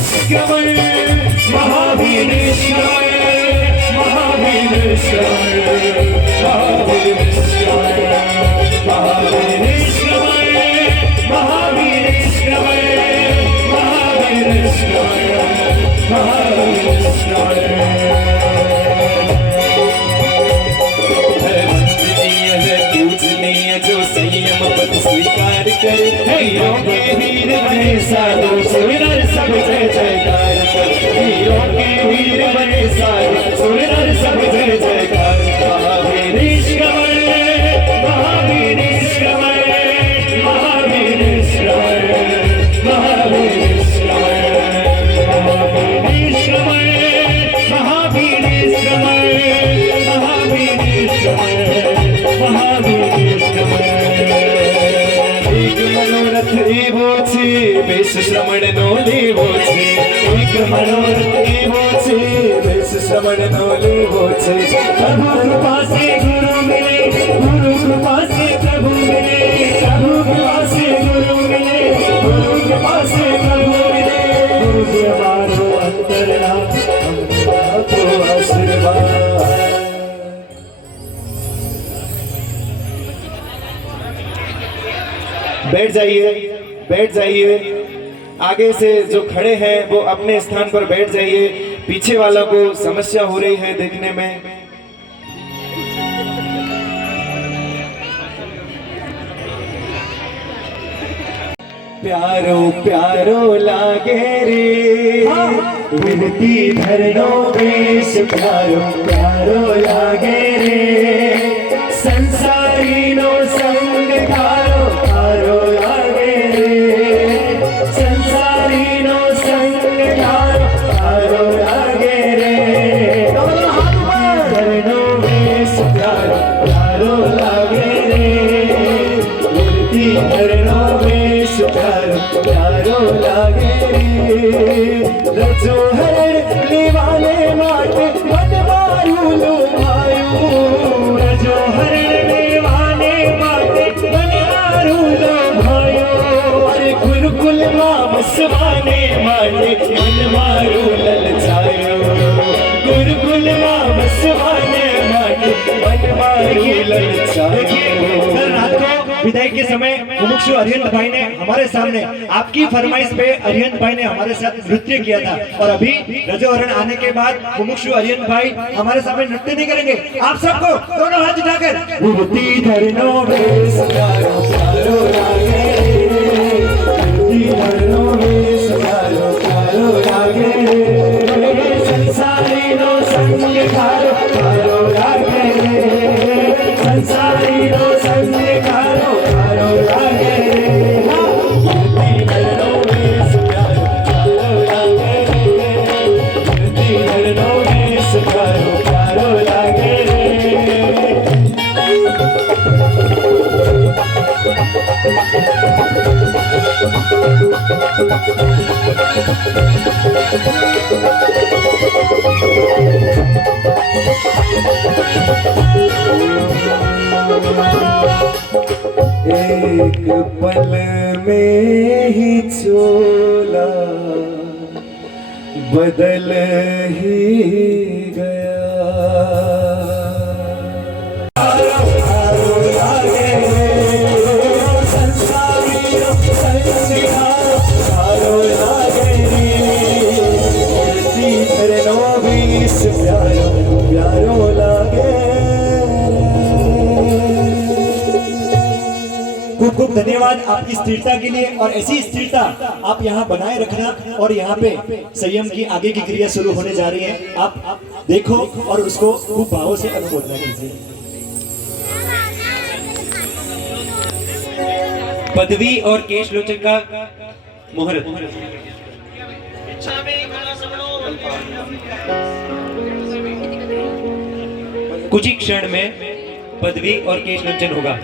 श्रवण महावीर श्रवण महावीर श्रवण महावीर श्रवण महावीर श्रवण महावीर श्रवण महावीर श्रवण महावीर श्रवण जो संयम पद स्वीकार करे हीरों के वीर बने साधु सुरनर सब जय जयकार हीरों के वीर बने साधु सुरनर सब जय जयकार महावीर श्रवण महावीर श्रवण महावीर श्रवण महावीर श्रवण महावीर श्रवण महावीर श्रवण महावीर श्रवण महावीर मनोरथ एवो छे बेस श्रवण नो लेवो छे एक मनोरथ एवो छे बेस श्रवण नो लेवो छे प्रभु कृपा से गुरु मिले गुरु कृपा से प्रभु मिले प्रभु कृपा से गुरु मिले गुरु कृपा से प्रभु मिले गुरु से हमारो अंतरनाथ हमको आशीर्वाद। बैठ जाइए बैठ जाइए आगे से जो खड़े हैं वो अपने स्थान पर बैठ जाइए पीछे वालों को समस्या हो रही है देखने में। प्यारो प्यारो लागे रे विनती धरनो वेश प्यारो प्यारो लागे रे संसारी नो संग धारो धारो लागे रे संसारी नो संग धारो धारो लागे रे धरनो वेश प्यारो प्यारो लागे रे मूर्ति धरनो वेश प्यारो प्यारो लागे रे रजो हरण लेवाने माटे मन मारू लो भायू रजो हरण लेवाने माटे मन मारू लो भायू अरे गुरुकुल मां बसवाने माटे मन मारू ललचायो गुरुकुल मां बसवाने माटे मन मारू ललचायो। विदाई के समय मुमुक्षु अरिहंत भाई ने हमारे सामने आपकी फरमाइश पे अरिहंत भाई ने हमारे साथ नृत्य किया था और अभी रजोहरण आने के बाद मुमुक्षु अरिहंत भाई हमारे सामने नृत्य नहीं करेंगे। आप सबको दोनों हाथ उठाकर मूर्ति धरनो वेश प्यारो प्यारो लागे मूर्ति धरनो वेश प्यारो प्यारो लागे संसारी नो संग धारो धारो लागे संसारी नो संग धारो धारो लागे मूर्ति धरनो वेश प्यारो प्यारो लागे मूर्ति धरनो वेश प्यारो प्यारो लागे एक पल में ही चोला बदल ही गया। खूब खूब धन्यवाद आपकी स्थिरता के लिए और ऐसी स्थिरता आप यहाँ बनाए रखना और यहाँ पे संयम की आगे की क्रिया शुरू होने जा रही है। आप देखो और उसको खूब भावों से अनुमोदना कीजिए। पदवी और केश लोचन का मुहूर्त कुछ ही क्षण में पदवी और केश लोचन होगा।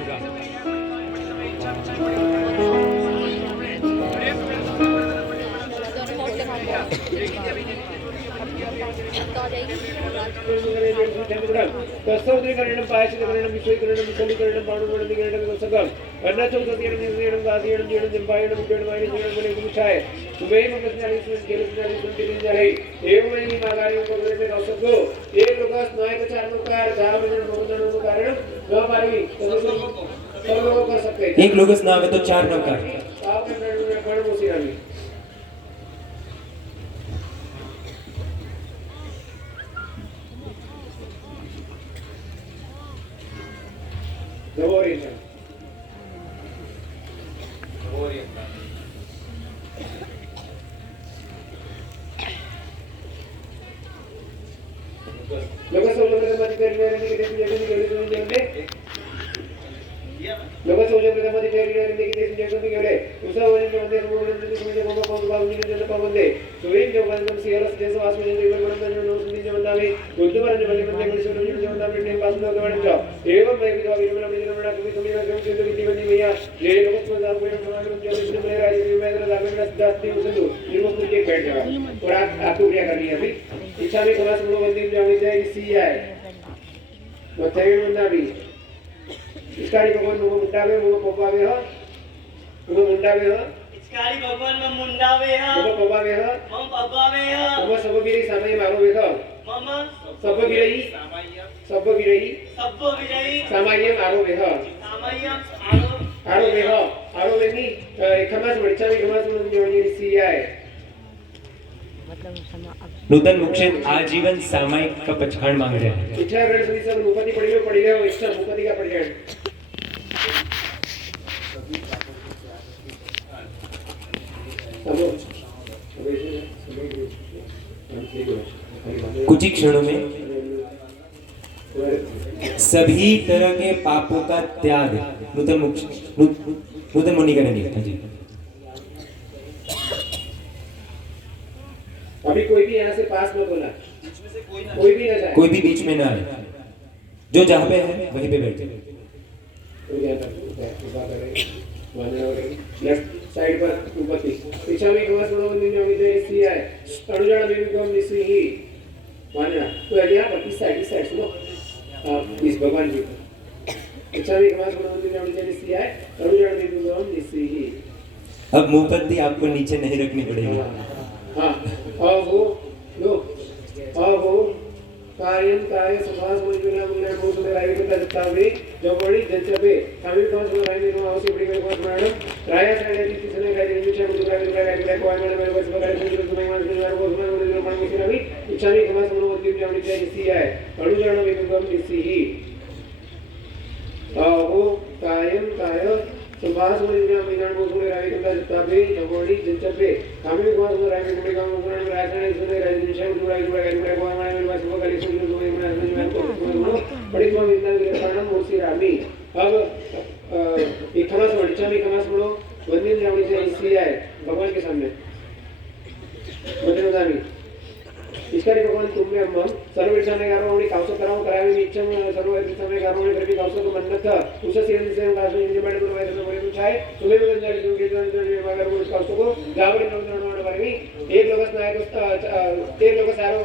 तस्तोद्रीकरणं पायसिकरणं विश्वकरणं विसलीकरणं पाणुमणिकरणं सकल अन्नचौकरणं गादियणं जीणं जंबायणं जीणं वायणं जीणं मणिकुंशाय सुबह मंगल जाली सुन केले जाली सुन केले जाली एवं ही मागारियों को बोले थे औसत को एक लोग स्नाय तो चार लोग का चार मिनट मोहन को कारण दो पारी सब लोग कर सकते हैं एक लोगस नावे तो चार नौकर आप में कर्ण मोसी रानी Довольно. Luego solo me da más diferencia que te llegue ni que te llegue. Luego solo me da más diferencia que te llegue ni que te usa hoy no de no de como cuando va un niño para donde subir yo cuando si ahora se eso hace un nivel cuando no un niño anda bien cuando van a llevar el niño se un niño anda bien pasando que van a एवं मैं भी तो अभी मेरा मुझे मेरा कभी तुम्हें ना क्यों चिंता की बनी भैया ये लोग तो दारू पीने वाला लोग जो इसने मेरे राज्य में मैं दारू पीने दस दिन उसे दो ये लोग मुझे बैठ जाएगा और आपको क्या करनी है अभी इच्छा में क्लास में बंदी जानी चाहिए सी है बताइए मुन्ना भी इसकारी भगवान वो मुंडा में वो पप्पा में हो वो मुंडा में हो इसकारी भगवान में मुंडा में हो वो पप्पा में हो मम पप्पा में हो वो सब भी समय मारो में हो मम सब भी रही सामान्य मारो में हो आरो में हो आरो में नहीं खमास बढ़चा में खमास में जो ये सी है नूतन मुक्षेप आजीवन सामायिक का पचखंड मांग रहे हैं इच्छा गण सभी सब मुपति पड़ी हो इच्छा मुपति का पड़ी है कुछ ही क्षणों में सभी तरह के पापों का त्याग नूतन मुनि करेंगे। हाँ जी। अभी कोई भी यहाँ से पास मत होना कोई भी ना जाए कोई भी बीच में ना आए जो जहाँ पे है वहीं पे बैठे लेफ्ट साइड पर उपति पीछा में कमास बनो बंदी जो इधर इसी है अरुजाना में भी कम निसी ही मानना तो यहाँ पर इस साइड सुनो इस भगवान जी पीछा में कमास बनो बंदी जो इधर इसी है अरुजाना में भी कम निसी ही अब मुंहपत्ती आपको नीचे नहीं रखनी पड़ेगी। हाँ अहो लो अहो कार्यम कार्य समास मुझे मुझे बहुत में राय के दस्तावे जो बड़ी जनचबे हमें तो जो राय में आवश्यक बड़ी में बहुत मैडम राय साइड की किसने राय दी मुझे मुझे राय को मैंने मेरे बस बगैर मुझे तुम्हें मान के यार बहुत मैं मुझे मन में किया भी इच्छा नहीं समास मुझे बहुत दिन जाने चाहिए इसी है अड़ु जाना भी कम इसी ही अहो कार्यम कार्य समास मुझे मिलन बहुत में राय के दस्तावे जो बड़ी जनचबे हमें तो जो राय में काम करने में राय साइड सुने राय दी मुझे जुड़ा को मैंने मेरे बस बगैर बड़ी को विंदा के कारण मूर्ति रामी अब एक खमास बढ़चा में खमास बड़ो वंदिन जावणी से इसी है भगवान के सामने वंदिन दानी इसकारी भगवान तुम में हम सर्व समय गारो उन्हें काउंसो कराओ करावे में इच्छा में सर्व समय गारो उन्हें फिर भी काउंसो को मन्नत था उसे सीरन से गासो इंजन बैठ कर वाइस में बोले तो चाहे तुम्हें भी जाने जो के जो मगर वो काउंसो को जावड़ी नोट बारे में एक लोग सारो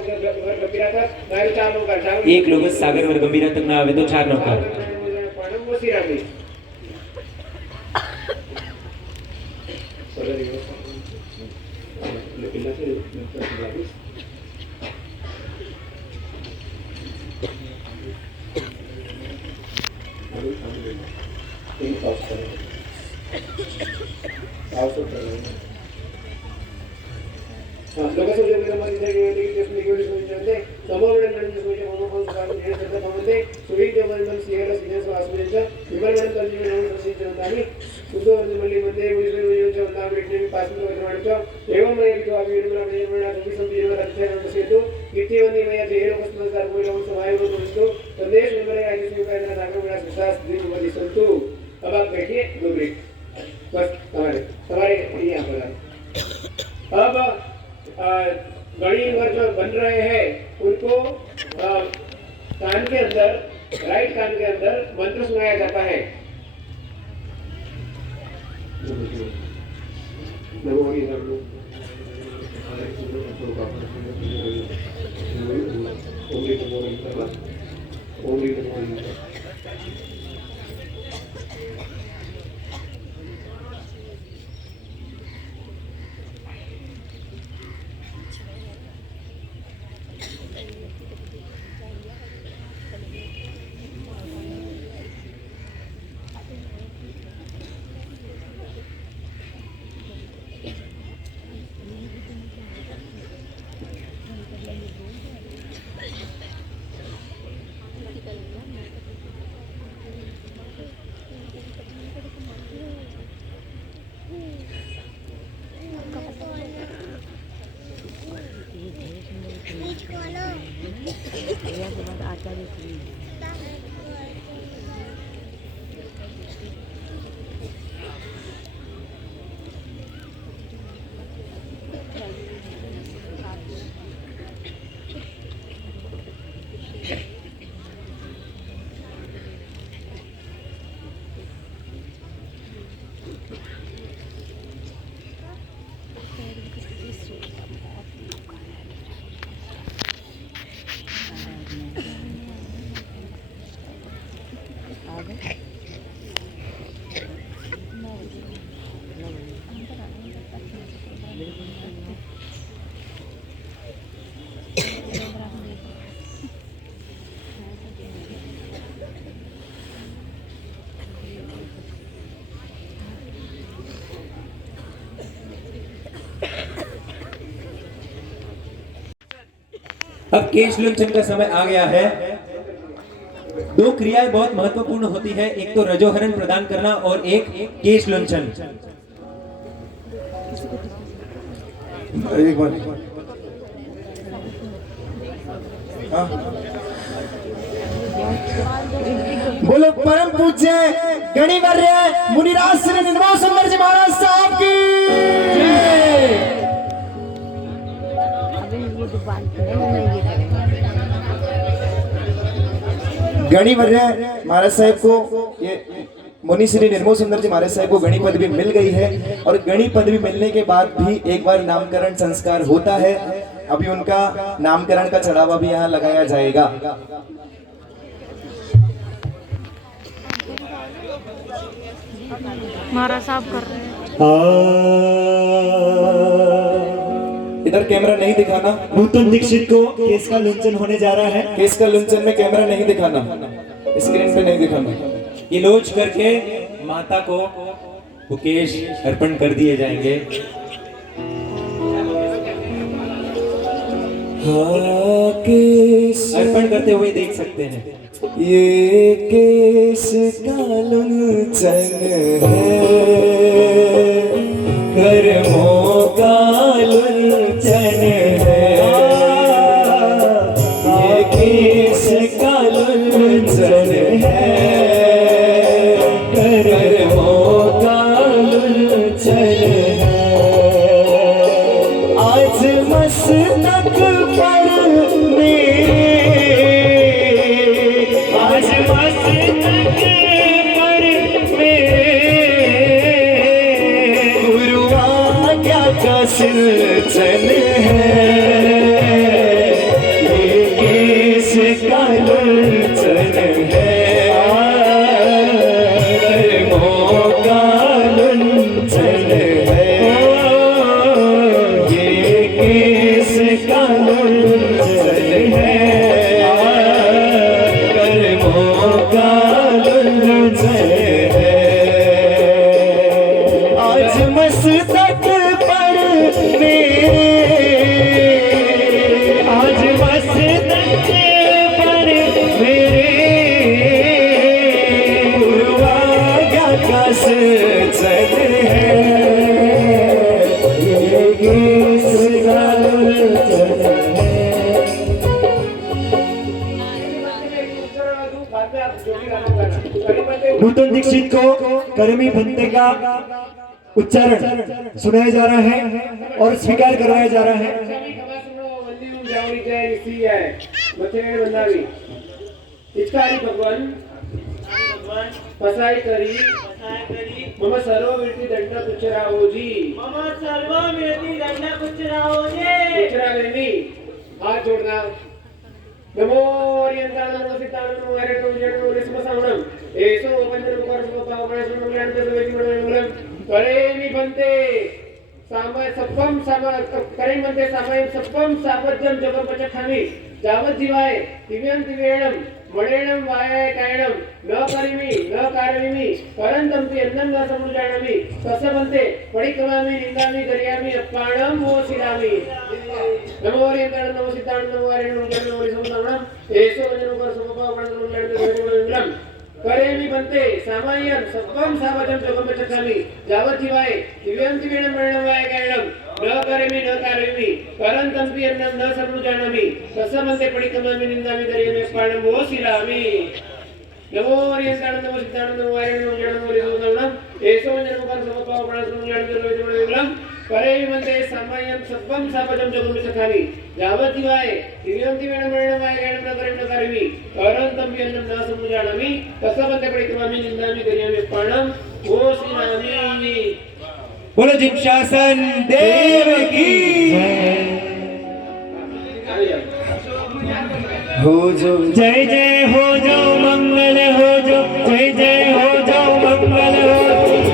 गंभीरा था नायक चार लोग का एक लोग सागर वर गंभीरा तक ना आवे तो चार नौकर पाणम वो सिरामी लोग सोचे मेरा मन इधर गया लेकिन जिसमें कोई सोच जानते समोरण में सोचे मोमो कौन सा काम है सब समझते सुबह के मन सीएल सीनियर स्वास्थ्य में विमल मन कर जीवन में सोच जानता नहीं सुबह और मल्ली मंदिर में जो जानता बैठने में पास में करवाने का एवं मैं भी तो अभी मेरा जो संबीर में रखते हैं उनसे तो कितनी बंदी मैं ये लोग समझदार कोई लोग समाये हो दोस्तों संदेश में मेरे आज से का इतना नागरो मेरा विश्वास दिन वाली संतु अब आप बैठिए दो ब्रेक बस हमारे यहाँ पर अब गणी वर्ग जो बन रहे हैं उनको कान के अंदर राइट कान के अंदर मंत्र सुनाया जाता है अब केश लुंचन का समय आ गया है। दो क्रियाएं बहुत महत्वपूर्ण होती है, एक तो रजोहरण प्रदान करना और एक केश लुंचन। एक बार हाँ। बोलो परम पूज्य गणिवर्य मुनिराज श्री निर्मल सुंदर जी महाराज साहब की जय। गणिवर्य महाराज साहब को ये मुनि श्री निर्मल सुंदर जी महाराज साहब को गणि पदवी मिल गई है और गणि पदवी मिलने के बाद भी एक बार नामकरण संस्कार होता है। अभी उनका नामकरण का चढ़ावा भी यहाँ लगाया जाएगा। महाराज साहब कर रहे हैं। इधर कैमरा नहीं दिखाना। नूतन दीक्षित को केस का लुंचन होने जा रहा है। केस का लुंचन में कैमरा नहीं दिखाना, स्क्रीन पे नहीं दिखाना। ये लोच करके माता को मुकेश अर्पण कर दिए जाएंगे। हाँ केस अर्पण करते हुए देख सकते हैं। ये केस का लुंचन है, कर्मों का लुंचन है। ये केस का लुंचन है, कर्मों का लुंचन है। आज मस्तक पर मेरे, आज मस्तक पर मेरे गुरु आज्ञा का सिंचन है। ये केस का लुंचन है, कर्मों का लुंचन है। ये केस का लुंचन है, कर्मों का लुंचन है। आज मस्तक पर मेरे, आज मस्तक पर मेरे गुरु आज्ञा का सिंचन है। ये केस का लुंचन है। नूतन दीक्षित को करमी बनते का उच्चारण सुनाया जा रहा है और स्वीकार करवाया जा रहा है। भगवान पसाई करी मम सर्व वृत्ति दंड पुच्छराओजी, मम सर्व मेति दंड पुच्छराओजे। पुच्छरावेनी हाथ जोड़ना। नमो ओरियंतान नमो सितान नमो हरेतो जन नमो रिस्मसावणम एसो पंचन मुखर सुपाव गणेश मंगलम तदेवी मंगलम। करेमि बंते सामय सप्पम सामय करेमि बंते सामय सप्पम सापज्जम जपम पचखामि जावत जीवाय दिव्यं दिव्येणम मणेणम वायाय कायणम न करिमि न कारयिमि परंतम ते अन्नं न समुजानामि तस्य बंते पडिकमामि निंदामि दर्यामि अप्पाणम मोसिरामि। नमो ओरियंतान नमो सितान नमो हरेतो जन नमो रिस्मसावणम एसो पंचन मुखर सुपाव गणेश मंगलम तदेवी मंगलम। करेमि बंते सामायन सत्वम सावजम जगम पचखामि जावत जीवाय दिव्यं दिव्येणम मरणम वाय कायणम न करेमि न कारयिमि परंतंपि अन्नं न सर्वजानामि तस्समन्ते पडिकमामि निन्दामि दर्यामि स्पाणं वो शिरामि नमो हरियंतानंद नमो सिद्धानंद नमो आर्यन नमो ज्ञान नमो रिजोनम एसो जन्मकार समपाव प्रणसम ज्ञान निर्वैतमणिगलम परे विमंते समयं सत्वं सापजं जगुं सखामि यावद्दिवाय दिव्यंति वेणमणिमाय ज्ञानं न करिं न करिमि परंतंपि अन्नं न सर्वजानामि तस्समन्ते पडिकमामि निन्दामि दर्यामि स्पाणं वो शिरामि। बोलो जिप्शासन देव की हो जो जय जय हो जो मंगल हो जो जय जय हो जो मंगल हो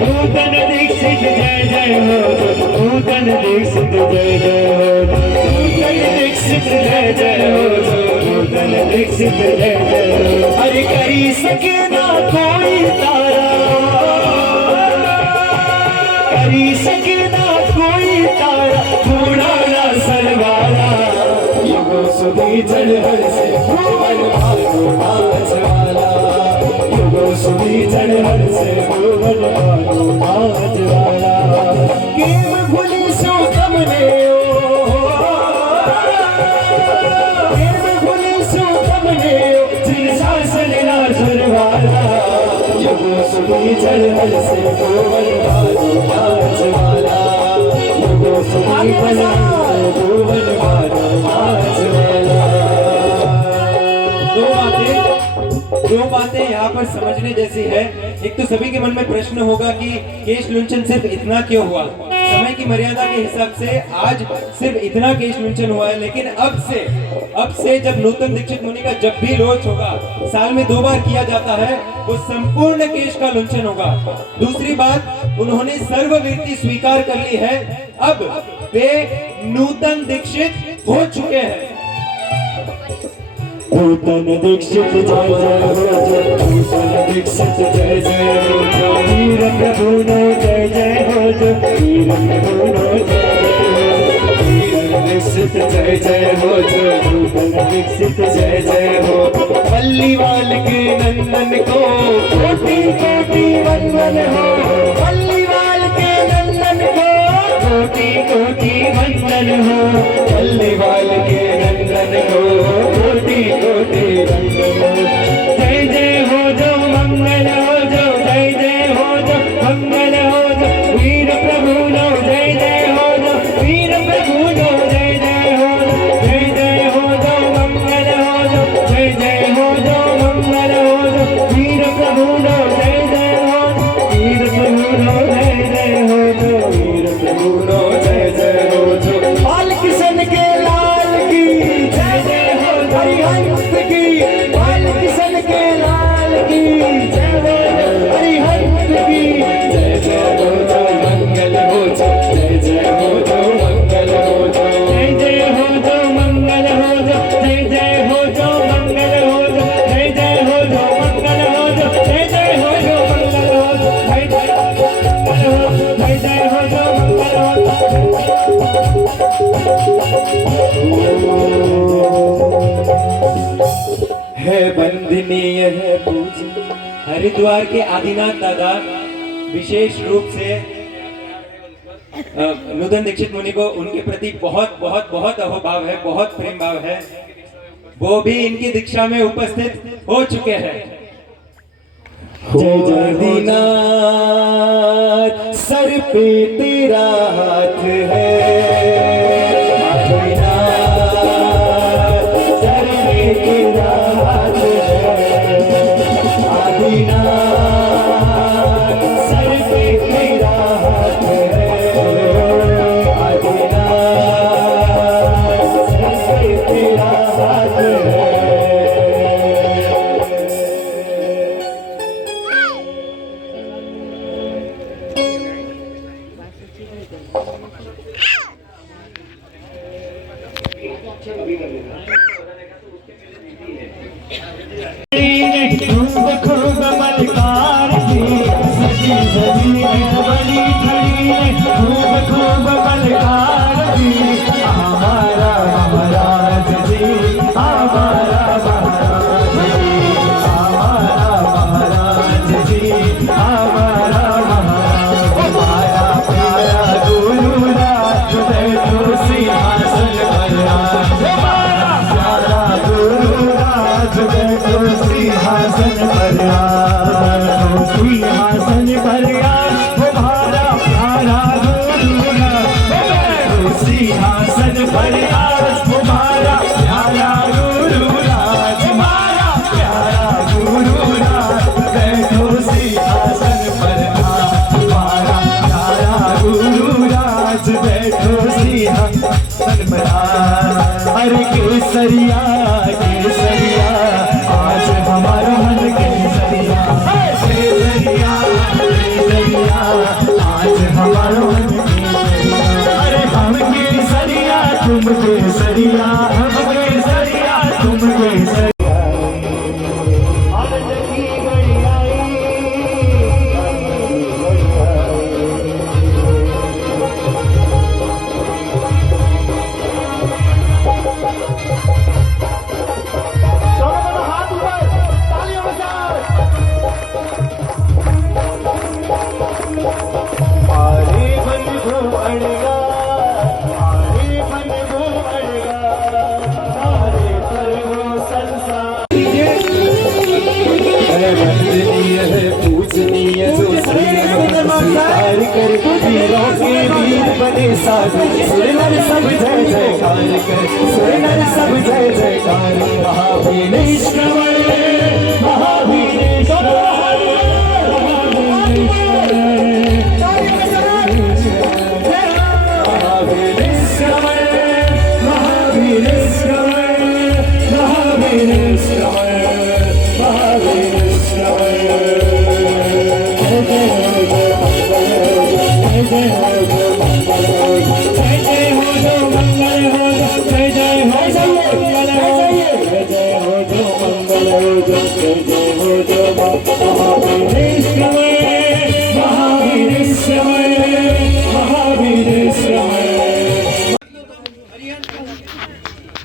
नूतन दीक्षित जय जय हो नूतन दीक्षित जय जय हो नूतन दीक्षित जय जय हो नूतन दीक्षित जय जय हो हरि करी सके ना कोई तारा करी सके ना कोई तारा थोड़ा ना सरवाला युगो सुधी चढ़ हर से भुवन भानु नाच वाला युगो सुधी चढ़ हर से भुवन भानु नाच वाला केम भूली सो तमने केम भूली सो तमने जिन शासन ना सुरवाला युगो सुधी चढ़ हर से भुवन भानु नाच वाला युगो सुधी चढ़ हर से भुवन भानु नाच वाला। दो बातें यहाँ पर समझने जैसी है। एक तो सभी के मन में प्रश्न होगा कि केश लुंचन सिर्फ इतना क्यों हुआ। समय की मर्यादा के हिसाब से आज सिर्फ इतना केश लुंचन हुआ है, लेकिन अब से जब नूतन दीक्षित मुनि का जब भी रोज होगा, साल में 2 बार किया जाता है, वो संपूर्ण केश का लुंचन होगा। दूसरी बात, उन्होंने सर्ववीरती स्वीकार कर ली है, अब वे नूतन दीक्षित हो चुके हैं। नूतन दीक्षित जय जय हो जो नूतन दीक्षित जय जय हो जो वीर प्रभु नो जय जय हो जो वीर प्रभु नो जय जय हो वीर दीक्षित जय जय हो जो नूतन दीक्षित जय जय हो पल्लीवाल के नंदन को कोटि कोटि वंदन हो पल्लीवाल के नंदन को कोटि कोटि वंदन हो पल्लीवाल के नंदन को कोटि कोटि वंदन हो जय जय हो जो मंगल हो जो जय जय हो जो मंगल हो जो वीर प्रभु नो जय जय हो जो वीर प्रभु नो जय जय हो जय जय हो जो मंगल हो जो जय जय हो जो मंगल हो जो वीर प्रभु नो जय जय हो वीर प्रभु नो जय जय हो जो वीर प्रभु नो जय जय हो जो बाल किशन के लाल की जय जय हो हरिहंस की बाल किशन के लाल की जय हो हरिहंस की जय जय हो जो मंगल हो जो जय जय हो जो मंगल हो जो जय जय हो जो मंगल हो जो जय जय हो जो मंगल हो जो जय जय हो जो मंगल हो जो जय जय हो जो मंगल हो जो जय जय हो जो मंगल हो है बंदनीय है पूजी। हरिद्वार के आदिनाथ दादा विशेष रूप से नूतन दीक्षित मुनि को उनके प्रति बहुत बहुत बहुत अहोभाव है, बहुत प्रेम भाव है। वो भी इनकी दीक्षा में उपस्थित हो चुके हैं। जय जय दीनाथ सर पे तेरा हाथ है आदिनाथ सर पे तेरा हाथ है आदिनाथ सर पे तेरा हाथ है आदिनाथ सर पे तेरा हाथ है। खूब मलकार की सजी सजी बड़ी खड़ी खूब मलकार की हमारा महाराज जी हमारा महाराज जी हमारा महाराज जी हमारा महाराज हमारा प्यारा गुरुनाथ बैठो सिंहासन अरे केसरिया केसरिया आज हमारा मन केसरिया केसरिया केसरिया आज हमारा मन केसरिया अरे हम केसरिया तुम केसरिया हम केसरिया तुम केसरिया पूजनीय जो स्वीकार कर वीरों के वीर बने साधु सुरनर सब जय जयकार कर सुरनर सब जय जयकार महावीरेश्वर महावीरेश्वर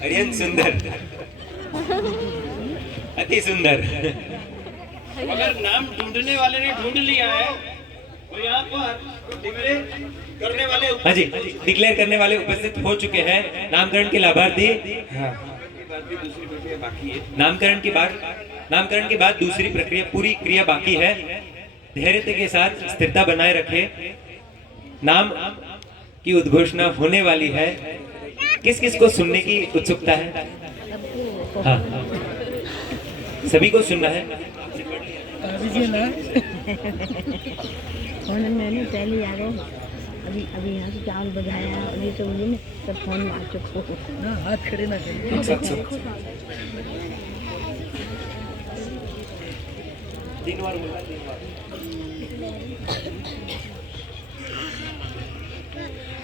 अरिहंत सुंदर, अति सुंदर। अगर नाम ढूंढने वाले ने ढूंढ लिया है तो यहाँ पर डिक्लेयर करने वाले हाँ जी, डिक्लेयर करने वाले उपस्थित हो चुके हैं। नामकरण के लाभार्थी नामकरण के बाद दूसरी प्रक्रिया पूरी क्रिया बाकी है। धैर्य के साथ स्थिरता बनाए रखे। नाम की उद्घोषणा होने वाली है। किस किस को सुनने की उत्सुकता है? हाँ, सभी को सुनना है। फोन मैंने पहले आ गए अभी अभी यहाँ से चावल बजाया अभी तो मुझे ना सब फोन मार चुके ना हाथ खड़े ना करें।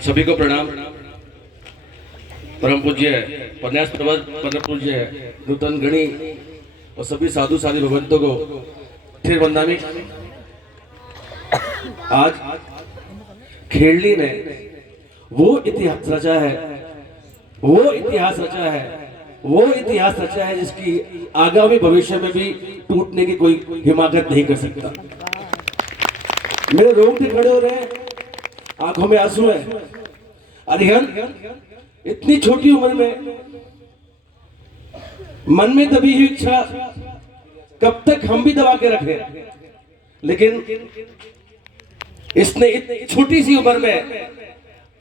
सभी को प्रणाम। परम पूज्य पन्यास प्रवत परम पूज्य नूतन गणी और सभी साधु साधु भगवंतों को फिर वंदामी। आज खेड़ली ने वो इतिहास रचा है, वो इतिहास रचा है जिसकी आगामी भविष्य में भी टूटने की कोई हिमाकत नहीं कर सकता। मेरे रोंगटे खड़े हो रहे हैं, आंखों में आंसू है। अरिहंत इतनी छोटी उम्र में मन में दबी हुई इच्छा कब तक हम भी दबा के रखें, लेकिन इसने इतनी छोटी सी उम्र में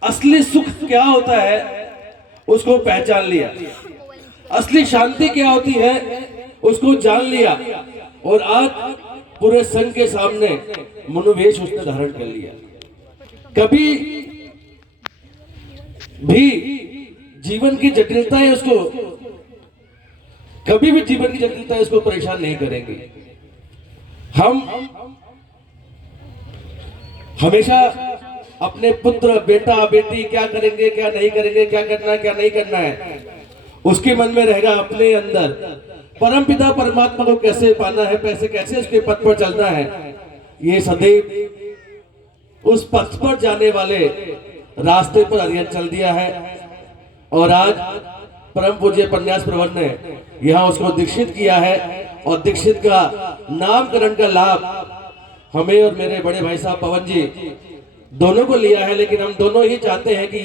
असली सुख क्या होता है उसको पहचान लिया, असली शांति क्या होती है उसको जान लिया और आज पूरे संघ के सामने मनोवेश उसने धारण कर लिया। कभी भी जीवन की जटिलताएं उसको परेशान नहीं करेंगी। हम हमेशा अपने पुत्र बेटा बेटी क्या करेंगे क्या नहीं करेंगे, क्या करना है क्या नहीं करना है, उसके मन में रहेगा। अपने अंदर परमपिता परमात्मा को कैसे पाना है, कैसे उसके पथ पर चलना है, ये सदैव उस पथ पर जाने वाले रास्ते पर अरिहंत चल दिया है। और आज परम पूज्य पन्यास प्रवर ने यहाँ उसको दीक्षित किया है और दीक्षित का नामकरण का लाभ हमें और मेरे बड़े भाई साहब पवन जी दोनों को लिया है। लेकिन हम दोनों ही चाहते हैं कि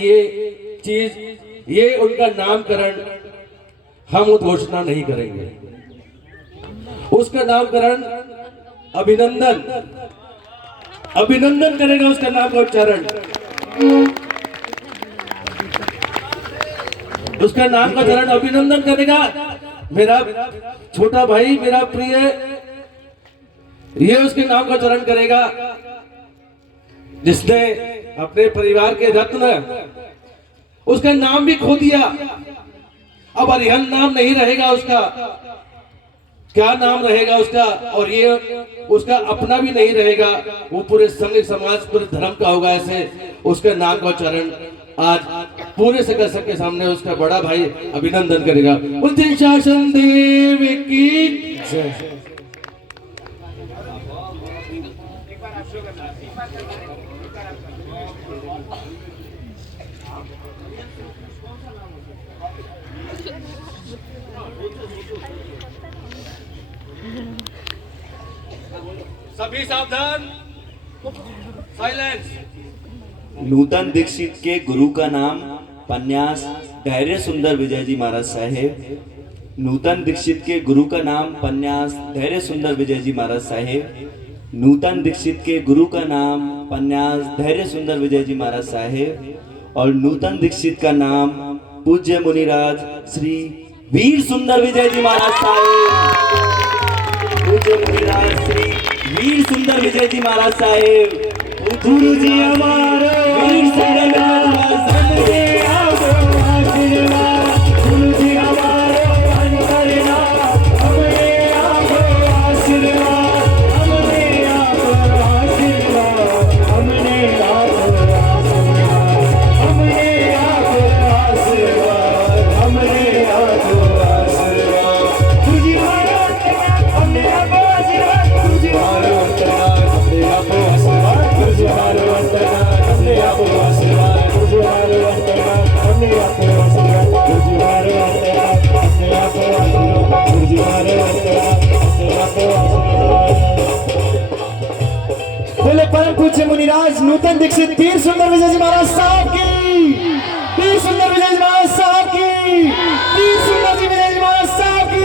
ये उनका नामकरण हम उद्घोषणा नहीं करेंगे, उसका नामकरण अभिनंदन करेगा, उसका नाम का उच्चारण, उसका नाम का चरण अभिनंदन करेगा। मेरा छोटा भाई, मेरा प्रिय, ये उसके नाम का चरण करेगा जिसने अपने परिवार के रत्न, उसका नाम भी खो दिया। अब अरिहंत नाम नहीं रहेगा उसका, क्या नाम रहेगा उसका? और ये उसका अपना भी नहीं रहेगा, वो पूरे संघ समाज पूरे धर्म का होगा। ऐसे उसके नाम का उच्चारण आज पूरे सकल संघ के सामने उसका बड़ा भाई अभिनंदन करेगा। बोलते शासन देव की जय। सभी सावधान, साइलेंस। नूतन दीक्षित के गुरु का नाम पन्यास धैर्य सुंदर विजय जी महाराज साहेब। नूतन दीक्षित के गुरु का नाम पन्यास धैर्य सुंदर विजय जी महाराज साहेब। नूतन दीक्षित के गुरु का नाम पन्यास धैर्य सुंदर विजय जी महाराज साहेब। और नूतन दीक्षित का नाम पूज्य मुनिराज श्री वीर सुंदर विजय जी महाराज साहेब। पूज्य मुनिराज श्री वीर सुंदर विजय जी महाराज साहेब। गुरु जी हमारे वीर सुंदर हमने आपको आशीर्वाद। गुरु जी हमारे अंतरना हमने आपको आशीर्वाद। हमने आपको आशीर्वाद। हमने आपको आशीर्वाद। हमने आपको आशीर्वाद। हमने आपको आशीर्वाद। गुरु जी हमारे हमने आपको आशीर्वाद। गुरु जी हमारे हमने आपको आशीर्वाद। गुरु जी हमारे हमने आपको आशीर्वाद। गुरु जी हमारे हमने आपको आशीर्वाद। गुरु जी हमारे हमने आपको आशीर्वाद। गुरु जी हमारे हमने आपको आशीर्वाद। बोले परम पूज्य मुनिराज नूतन दीक्षित वीर सुंदर विजय जी महाराज साहब की। वीर सुंदर विजय जी महाराज साहब की। वीर सुंदर जी विजय जी महाराज साहब की।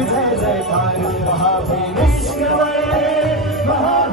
जय जय भारत महाभीमेश्वर महा